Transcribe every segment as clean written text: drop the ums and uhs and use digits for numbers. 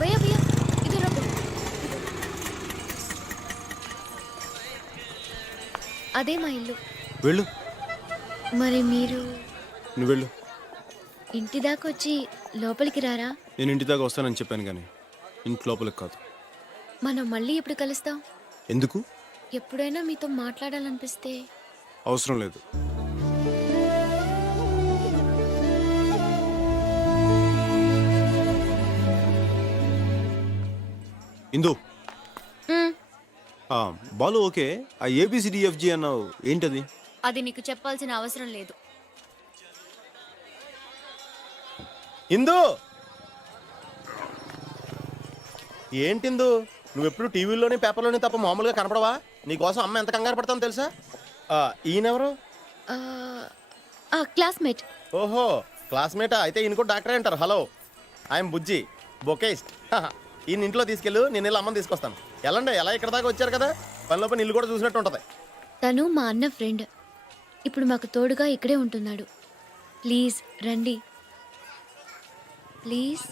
భయ్యా భయ్యా ఇది రబ్బు. అదే మా ఇల్లు. వెళ్ళు. మరి మీరు నువ్వు వెళ్ళు. ఇంటి దాకా వచ్చి లోపలికి రారా? నేను ఇంటి దాకా వస్తానని చెప్పాను కానీ ఇంటి లోపలికి కాదు. మనం మళ్ళీ ఎప్పుడు కలుస్తాం? ఎందుకు? ఎప్పుడైనా మీతో మాట్లాడాలనిపిస్తే. అవసరం లేదు. ఇందు బాలు ఓకే. ఆ ఏబిసిడిఎఫ్జి అన్నావు, ఏంటది? అది నీకు చెప్పాల్సిన అవసరం లేదు. ఇందు ఏంటిందు నువ్వెప్పుడు టీవీలోని పేపర్లోని తప్ప మామూలుగా కనపడవా? నీకోసం అమ్మ ఎంత కంగారు పడతావు తెలుసా? ఈయనెవరు? క్లాస్మేట్. ఓహో క్లాస్మేటా? అయితే ఈయన కూడా డాక్టరే అంటారు. హలో, ఐఎమ్ బుజ్జి, బొకేస్ట్. ఈయన ఇంట్లో తీసుకెళ్ళు, నేను వెళ్ళి అమ్మని తీసుకొస్తాను. వెళ్ళండి, ఎలా ఇక్కడ దాకా వచ్చారు కదా, పనిలో పని ఇల్లు కూడా చూసినట్టు ఉంటుంది. తను మా అన్న ఫ్రెండ్. ఇప్పుడు మాకు తోడుగా ఇక్కడే ఉంటున్నాడు. ప్లీజ్ రండి, ప్లీజ్.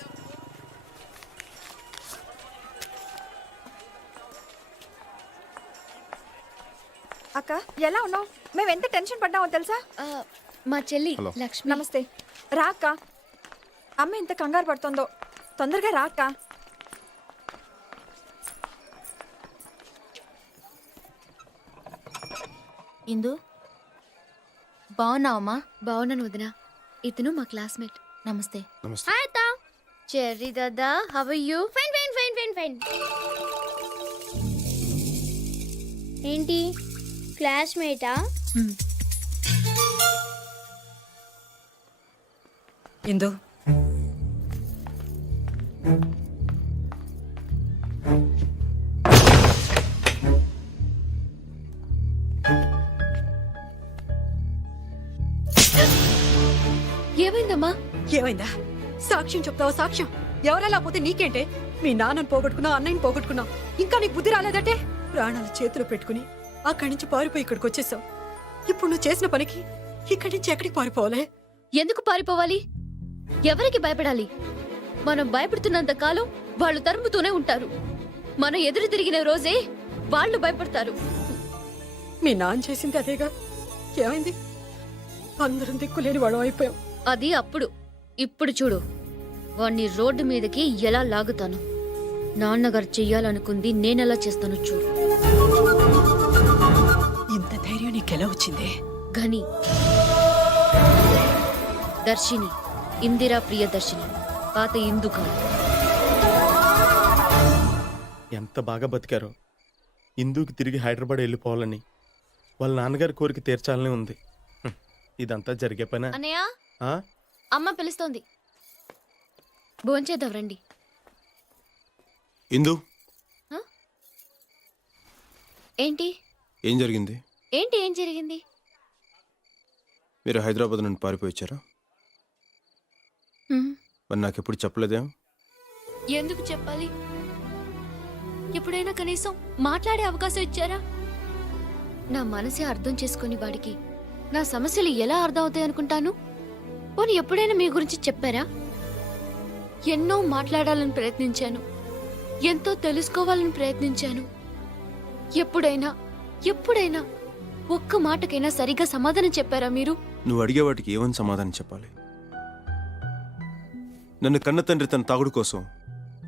అక్క ఎలా ఉన్నావు? మేము ఎంత టెన్షన్ పడ్డామో తెలుసా? మా చెల్లి హలో. లక్ష్మి. నమస్తే. రా అక్క, అమ్మ ఎంత కంగారు పడుతుందో. తొందరగా రా అక్క. ఇందు బాగున్నావమ్మా? బాగున్నాను వదినా. ఇతను మా క్లాస్మేట్. నమస్తే. నమస్తే. హాయ్ అత్త. చెర్రీ దాదా, how are you? Fine fine fine fine fine. ఏంటి క్లాస్మేటా? ఇందు ఏమైందమ్మా? ఏమైందా? సాక్ష్యం చెప్తావా? సాక్ష్యం ఎవరెలా పోతే నీకేంటే? మీ నాన్నని పోగొట్టుకున్నావు, అన్నయ్యని పోగొట్టుకున్నావు, ఇంకా నీకు బుద్ధి రాలేదంటే? ప్రాణాలు చేతిలో పెట్టుకుని అక్కడి నుంచి పారిపోయి ఇక్కడికి వచ్చేసావు. ఇప్పుడు నువ్వు చేసిన పనికి ఇక్కడి నుంచి ఎక్కడికి పారిపోవాలే? ఎందుకు పారిపోవాలి? ఎవరికి భయపడాలి? మనం భయపడుతున్నంత కాలం వాళ్ళు తరుముతూనే ఉంటారు. మనం ఎదురు తిరిగిన రోజే వాళ్ళు భయపడతారు. మీ నాన్న చేసింది అదేగా. ఏమైంది? అందరం దిక్కులేని వాడు అయిపోయాం. అది అప్పుడు. ఇప్పుడు చూడు, వాణ్ణి రోడ్డు మీదకి ఎలా లాగుతాను. నాన్నగారు చెయ్యాలనుకుంది నేనెలా చేస్తాను చూడు. ఇంత ధైర్యం నీకెలా వచ్చిందే? ఘని, దర్శిని, ఇందిరా ప్రియదర్శిని, పాత ఇందు కాదు. ఎంత బాగా బతికారో. ఇందుకు తిరిగి హైదరాబాద్ వెళ్ళిపోవాలని వాళ్ళ నాన్నగారి కోరిక తీర్చాలని ఉంది. ఇదంతా జరిగే పనా? అన్నయ్య, ఆ? అమ్మ పిలుస్తోంది, భోంచేద్దాం రండి. ఇందు, ఏంటి ఏం జరిగింది? ఏంటి ఏం జరిగింది? మీరు హైదరాబాద్ నుండి పారిపోయి వచ్చారా? మరి నాకెప్పుడు చెప్పలేదేం? ఎందుకు చెప్పాలి? ఎప్పుడైనా కనీసం మాట్లాడే అవకాశం ఇచ్చారా? నా మనసే అర్థం చేసుకుని వాడికి నా సమస్యలు ఎలా అర్థం అవుతాయి అనుకుంటాను. పోనీ ఎప్పుడైనా మీ గురించి చెప్పారా? ఎన్నో మాట్లాడాలని ప్రయత్నించాను, ఎంతో తెలుసుకోవాలని ప్రయత్నించాను. ఎప్పుడైనా ఎప్పుడైనా ఒక్క మాటకైనా సరిగ్గా సమాధానం చెప్పారా మీరు? నువ్వు అడిగే వాటికి ఏమని సమాధానం చెప్పాలి? నన్ను కన్న తండ్రి తన తాగుడు కోసం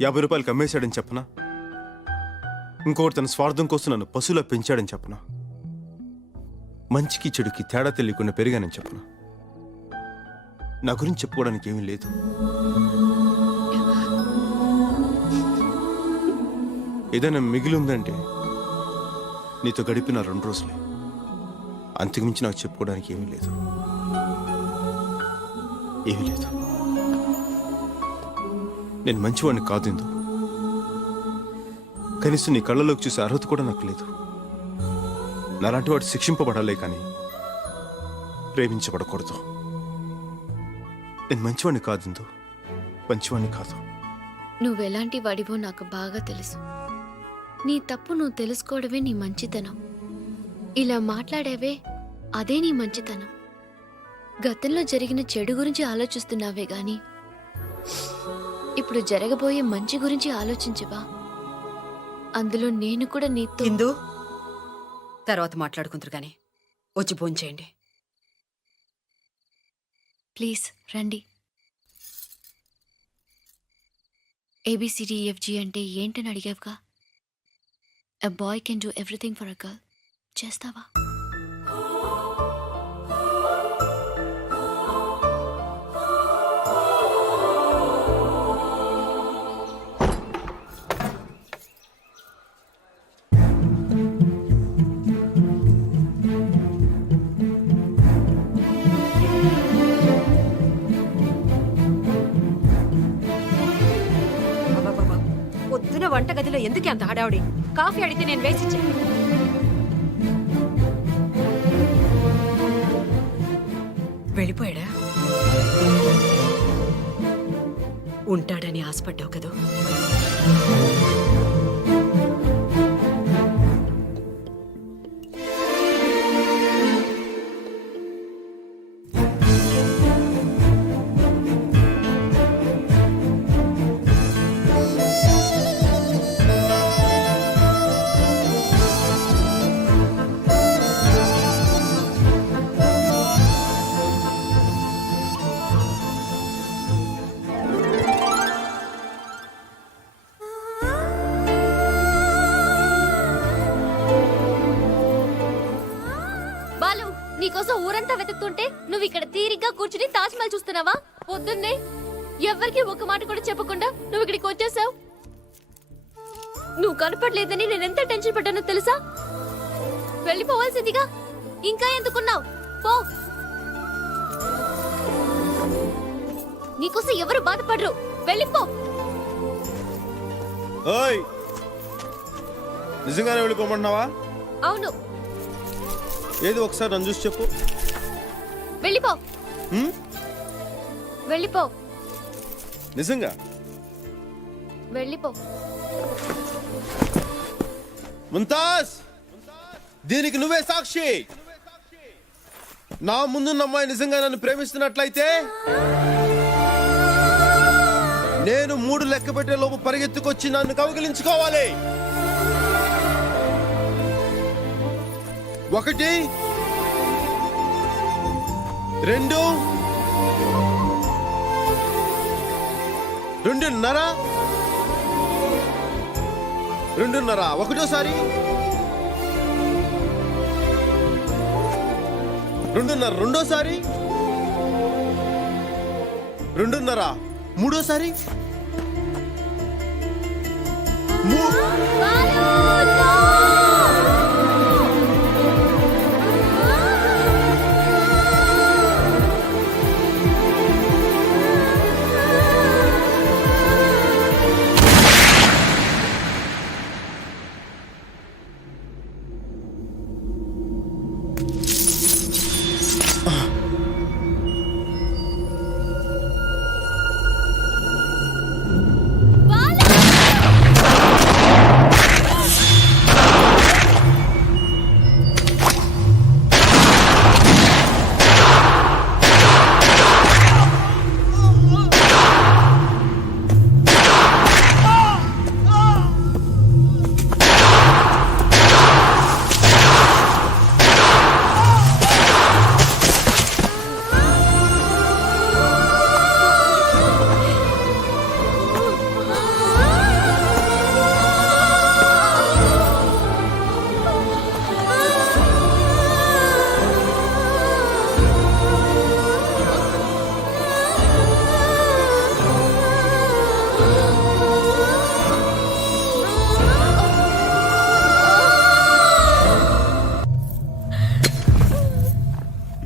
50 రూపాయలకు అమ్మేశాడని చెప్పనా? ఇంకొకటి తన స్వార్థం కోసం నన్ను పశువులా పెంచాడని చెప్పనా? మంచికి చెడుకి తేడా తెలియకుండా పెరిగానని చెప్పనా? నా గురించి చెప్పుకోవడానికి ఏమీ లేదు. ఏదైనా మిగిలి ఉందంటే నీతో గడిపిన 2 రోజులే. అంతకుమించి నాకు చెప్పుకోవడానికి ఏమీ లేదు. ఏమీ లేదు. నేను మంచివాడిని కాదు ఇందు. కనీసం నీ కళ్ళలోకి చూసే అర్హత కూడా నాకు లేదు. నాలాంటి వాడు శిక్షింపబడాలే కానీ ప్రేమించబడకూడదు. నేను మంచివాడిని కాదు ఇందు, మంచివాడిని కాదు. నువ్వెలాంటి వాడివో నాకు బాగా తెలుసు. నీ తప్పు నువ్వు తెలుసుకోవడమే నీ మంచితనం. ఇలా మాట్లాడేవే అదే నీ మంచితనం. గతంలో జరిగిన చెడు గురించి ఆలోచిస్తున్నావే గాని ఇప్పుడు జరగబోయే మంచి గురించి ఆలోచించవా? అందులో నేను కూడా నీతో. ఇందు తర్వాత మాట్లాడుకుందరు గాని వచ్చి భోంచేయండి. ప్లీజ్ రండి. ABCDEFG అంటే ఏంటని అడిగావుగా. A boy can do everything for a girl. చేస్తావా? అబ్బబ్బబ్బా. పొద్దున వంటగదిలో ఎందుకు అంత హడావుడి? కాఫీ అడిగితే నేను వేసిచ్చా. వెళ్ళిపోయాడా? ఉంటాడని ఆశపడ్డావు కదూ. బాలు, నీకోసం ఊరంతా వెతుకుతుంటే నువ్వు ఇక్కడ తీరిగ్గా కూర్చుని తాజ్మహల్ చూస్తున్నావా? పొద్దున్నే ఎవ్వరికి ఒక మాట కూడా చెప్పకుండా నువ్వు ఇక్కడికి వచ్చేసావు. నువ్వు కనపడలేదని నేను ఎంత టెన్షన్ పడ్డానో తెలుసా? వెళ్ళిపోవాల్సిందిగా. ఇంకా ఎందుకున్నావు? పో. నీకోసం ఎవరు బాధపడరు. వెళ్ళిపో. ఓయ్, నిజంగానే వెళ్ళిపోమంటున్నావా? అవును, ఏది ఒకసారి నన్ను చూసి చెప్పు. వెళ్ళిపో. హ్మ్? వెళ్ళిపో. నిజంగా వెళ్ళిపో. ముంతాజ్, దీనికి నువ్వే సాక్షి. నా ముందున్న అమ్మాయి నిజంగా నన్ను ప్రేమిస్తున్నట్లయితే నేను 3 లెక్క పెట్టే లోపు పరిగెత్తుకొచ్చి నన్ను కౌగిలించుకోవాలి. 1 2 2.5 2.5 ఒకటోసారి 2.5 రెండోసారి 2.5 మూడోసారి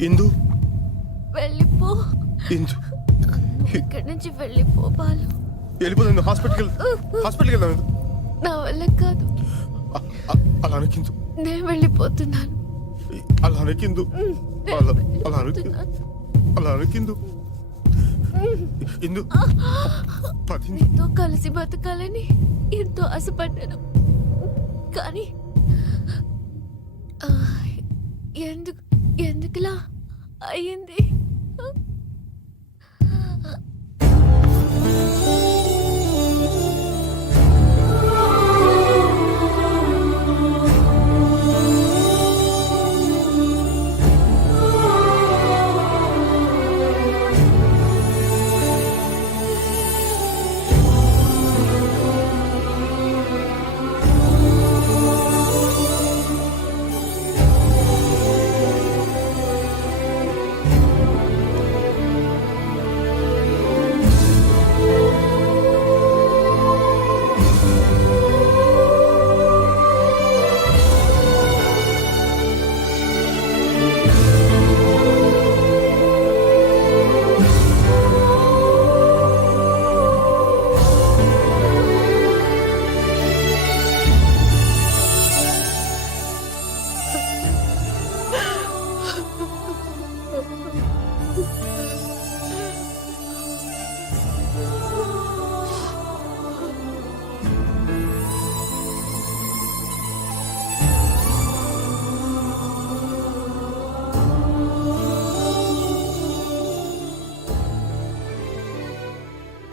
ఇందు వెళ్ళిపో. ఇందు ఇక్కడి నుంచి వెళ్ళిపో బాలు. వెళ్ళిపోతుంది. హాస్పిటల్కి వెళ్దాం. నా వల్ల కాదు. అలా అనకిందు. నేను వెళ్ళిపోతున్నాను. అలా అనకిందు. అలా అనకిందు. ఇందు నీతో కలిసి బతకాలని ఎంతో ఆశపడ్డాను. కానీ ఎందుకులా అయ్యింది?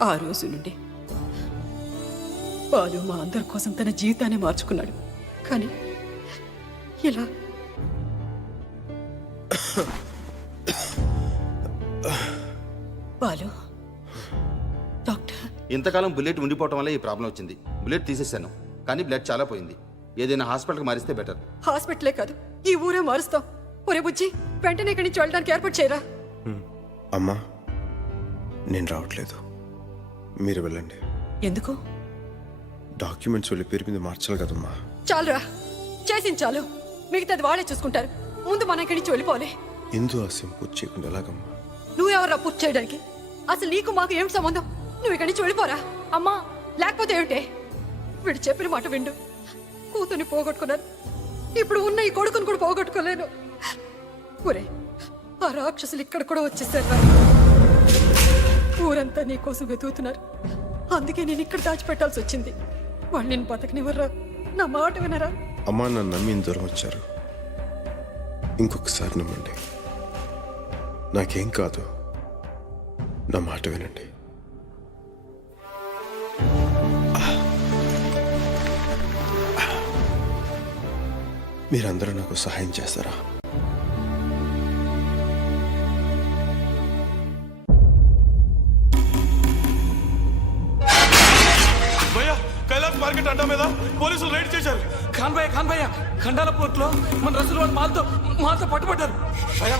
ఆ రోజు నుండి బాలు మా అందరి కోసం తన జీవితాన్ని మార్చుకున్నాడు. కానీ ఇలా బాలు, డాక్టర్ ఇంతకాలం బుల్లెట్ ఉండిపోవటం వల్ల ఈ ప్రాబ్లం వచ్చింది. బుల్లెట్ తీసేశాను, కానీ బ్లడ్ చాలా పోయింది. ఏదైనా హాస్పిటల్కి మారిస్తే బెటర్. హాస్పిటలే కాదు, ఈ ఊరే మారుస్తాం. ఒరే బుజ్జి, వెంటనే ఇక్కడి నుంచి వెళ్ళడానికి ఏర్పాటు చేయరా. అమ్మా నేను రావట్లేదు, మీరు వెళ్ళండి. ఎందుకు? డాక్యుమెంట్స్ వాళ్ళ పేరు మీద మార్చాలి కదమ్మా. చాలురా, చేసింది చాలు. మిగతాది వాళ్ళే చూసుకుంటారు. ముందు మనం ఇక్కడి నుంచి వెళ్ళిపోవాలి. ఇందు ఆశయం పూర్తి చేయకుండా ఎలాగమ్మా? నువ్వెవర్రా పూర్తి చేయడానికి? అసలు నీకు మాకు ఏం సంబంధం? నువ్వు ఇక్కడి నుంచి వెళ్ళిపోరా. అమ్మా లేకపోతే ఏమిటే? వీడు చెప్పిన మాట విండు. కూతుర్ని పోగొట్టుకున్నాను, ఇప్పుడు ఉన్న ఈ కొడుకుని కూడా పోగొట్టుకోలేను. ఒరే, ఆ రాక్షసులు ఇక్కడ కూడా వచ్చేసారు. ఊరంతా నీ కోసం వెతుకుతున్నారు. అందుకే నేను ఇక్కడ దాచిపెట్టాల్సి వచ్చింది. వాళ్ళు నేను బతకనివ్వరా. నా మాట వినరా? అమ్మా నన్ను నమ్మి ఇంత దూరం వచ్చారు, ఇంకొకసారి నమ్మండి. నాకేం కాదు, నా మాట వినండి. మీరందరూ నాకు సహాయం చేస్తారా? భయ్యా, కైలాస్ మార్కెట్ అడ్డా మీద పోలీసులు రైడ్ చేశారు. ఖాన్ భయ్య ఖండాల పోర్ట్ లో మన రసూల్ వాళ్ళు మాతో పట్టుబడ్డారు. భయ్యా,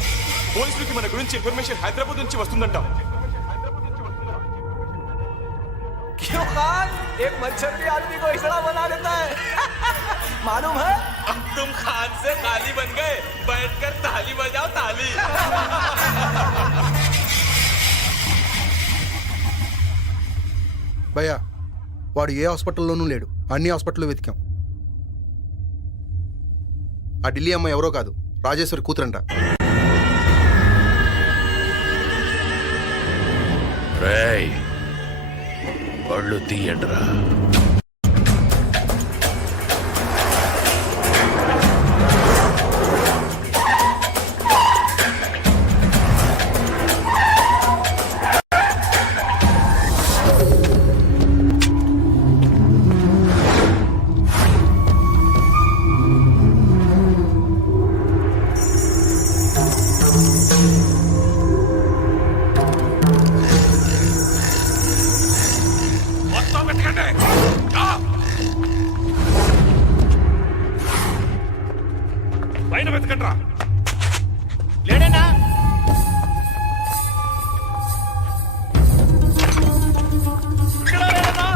పోలీసులకి మన గురించి ఇన్ఫర్మేషన్ హైదరాబాద్ నుంచి వస్తుందంట. क्यों खान? एक मच्छर भी आदमी को इसड़ा बना देता है। मालूम है? अब तुम खान से खाली बन गए, बैठकर ताली बजाओ ताली. భయ్యా, వాడు ఏ హాస్పిటల్లోనూ లేడు. అన్ని హాస్పిటల్లో వెతికాం. ఆ ఢిల్లీ అమ్మ ఎవరో కాదు, రాజేశ్వరి కూతురంట. రేయ్, ఒళ్ళు తీయండిరా. మొత్తం వెతకండి. పైన వెతకండి రా. లేడన్నా? ఇక్కడ లేడన్నా?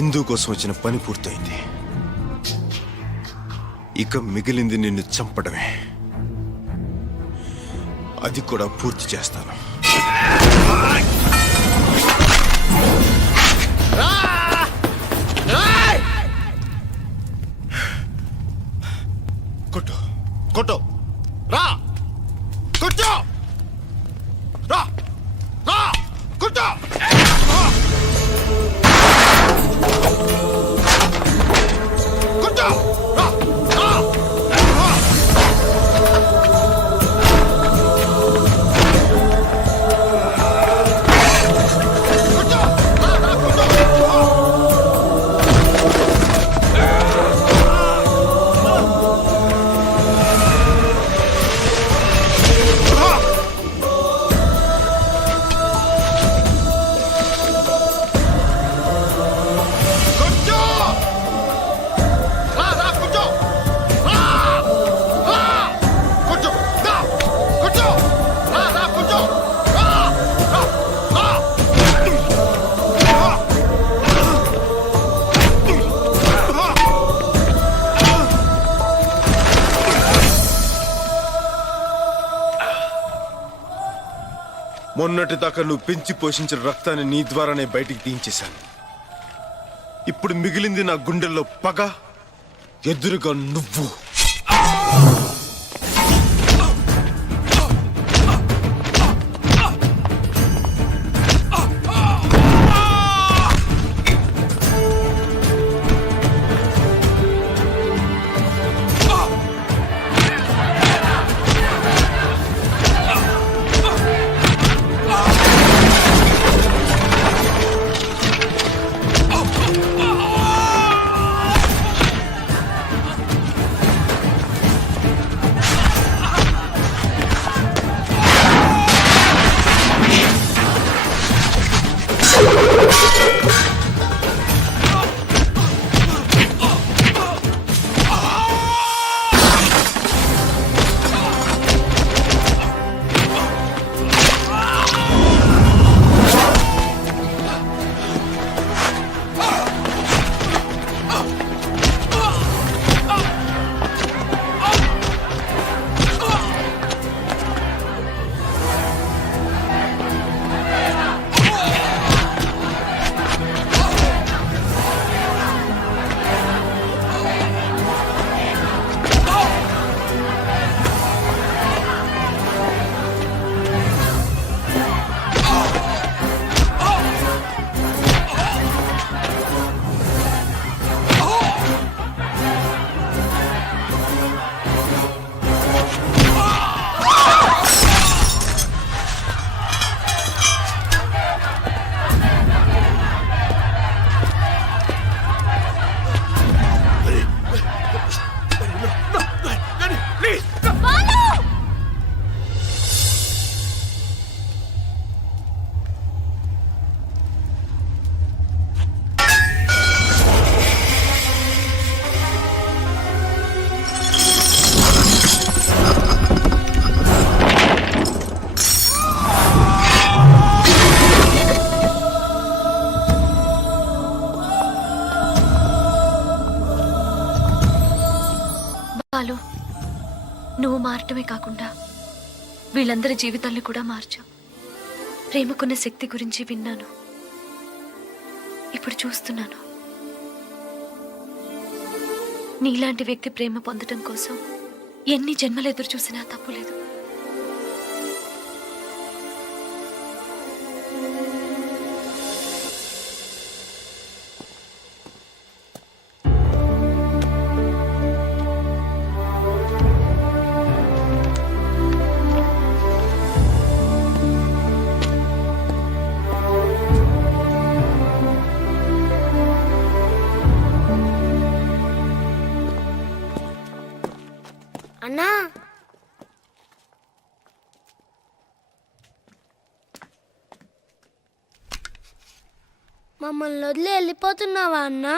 ఇందు కోసం వచ్చిన పని పూర్తయింది. ఇక మిగిలింది నిన్ను చంపడమే. అది కూడా పూర్తి చేస్తాను. కొట్టు కొట్టు రా కొట్టు రా రా కొట్టు కొట్టు రా రా మొన్నటి దాకా నువ్వు పెంచి పోషించిన రక్తాన్ని నీ ద్వారానే బయటికి తీయించేశాను. ఇప్పుడు మిగిలింది నా గుండెల్లో పగ, ఎదురుగా నువ్వు. బాలు, నువ్వు మారటమే కాకుండా వీళ్ళందరి జీవితాన్ని కూడా మార్చావు. ప్రేమకున్న శక్తి గురించి విన్నాను, ఇప్పుడు చూస్తున్నాను. నీలాంటి వ్యక్తి ప్రేమ పొందటం కోసం ఎన్ని జన్మలు ఎదురు చూసినా తప్పులేదు. అన్నా, మమ్మల్ని వదిలి వెళ్ళిపోతున్నావా అన్నా?